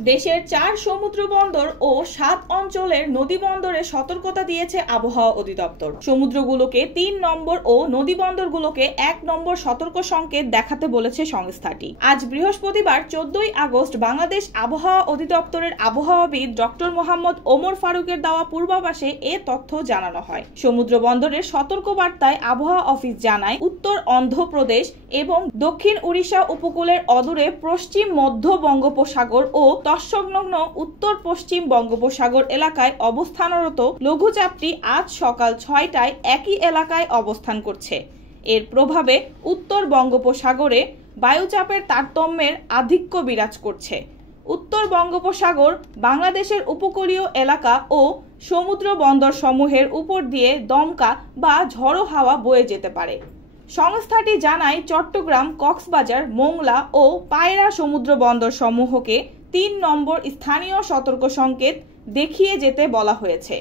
দেশের 4 সমুদ্র বন্দর ও 7 অঞ্চলের নদী বন্দরে সতর্কতা দিয়েছে আবহাওয়া অধিদপ্তর। সমুদ্রগুলোকে 3 নম্বর ও নদী বন্দরগুলোকে 1 নম্বর সতর্ক সংকেত দেখাতে বলেছে সংস্থাটি। আজ বৃহস্পতিবার 14 আগস্ট বাংলাদেশ আবহাওয়া অধিদপ্তরের আবহাওয়াবিদ ডক্টর মোহাম্মদ ওমর ফারুকের দেওয়া পূর্বাভাসে এ তথ্য জানানো হয়। সমুদ্র বন্দরের সতর্কবার্তায় আবহাওয়া অফিস জানায়, উত্তর অন্ধ্রপ্রদেশ এবং দক্ষিণ উড়িষ্যা উপকূলের অদূরে পশ্চিম মধ্য বঙ্গোপসাগর ও তৎসংলগ্ন উত্তর পশ্চিম বঙ্গোপসাগর এলাকায় অবস্থানরত লঘুচাপটি আজ সকাল 6টায় একই এলাকায় অবস্থান করছে। এর প্রভাবে উত্তর বঙ্গোপসাগরে বায়ুচাপের তারতম্যের আধিক্য বিরাজ করছে। উত্তর বঙ্গোপসাগর, বাংলাদেশের উপকূলীয় এলাকা ও সমুদ্র বন্দর সমূহের উপর দিয়ে দমকা বা ঝড়ো হাওয়া বয়ে যেতে পারে। সংস্থাটি জানায়, চট্টগ্রাম, কক্সবাজার, মোংলা ও পায়রা সমুদ্র বন্দর সমূহকে 3 নম্বর স্থানীয় সতর্ক সংকেত দেখিয়ে যেতে বলা হয়েছে।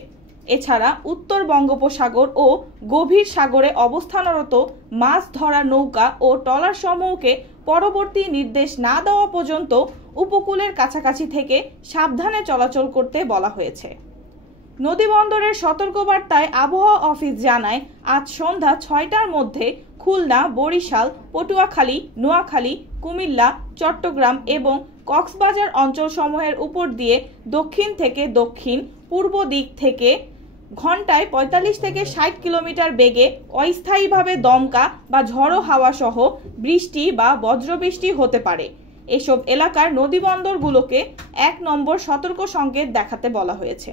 এছাড়া উত্তর বঙ্গোপসাগর ও গভীর সাগরে অবস্থানরত মাছ ধরা নৌকা ও ট্রলার সমূহকে পরবর্তী নির্দেশ না দেওয়া পর্যন্ত উপকূলের কাছাকাছি থেকে সাবধানে চলাচল করতে বলা হয়েছে। নদী বন্দরের সতর্কবার্তায় আবহাওয়া অফিস জানায়, আজ সন্ধ্যা 6টার মধ্যে খুলনা, বরিশাল, পটুয়াখালী, নোয়াখালী, কুমিল্লা, চট্টগ্রাম এবং কক্সবাজার অঞ্চলসমূহের উপর দিয়ে দক্ষিণ থেকে দক্ষিণ পূর্ব দিক থেকে ঘন্টায় 45 থেকে 60 কিলোমিটার বেগে অস্থায়ীভাবে দমকা বা ঝড়ো হাওয়া সহ বৃষ্টি বা বজ্রবৃষ্টি হতে পারে। এসব এলাকার নদী বন্দরগুলোকে 1 নম্বর সতর্ক সংকেত দেখাতে বলা হয়েছে।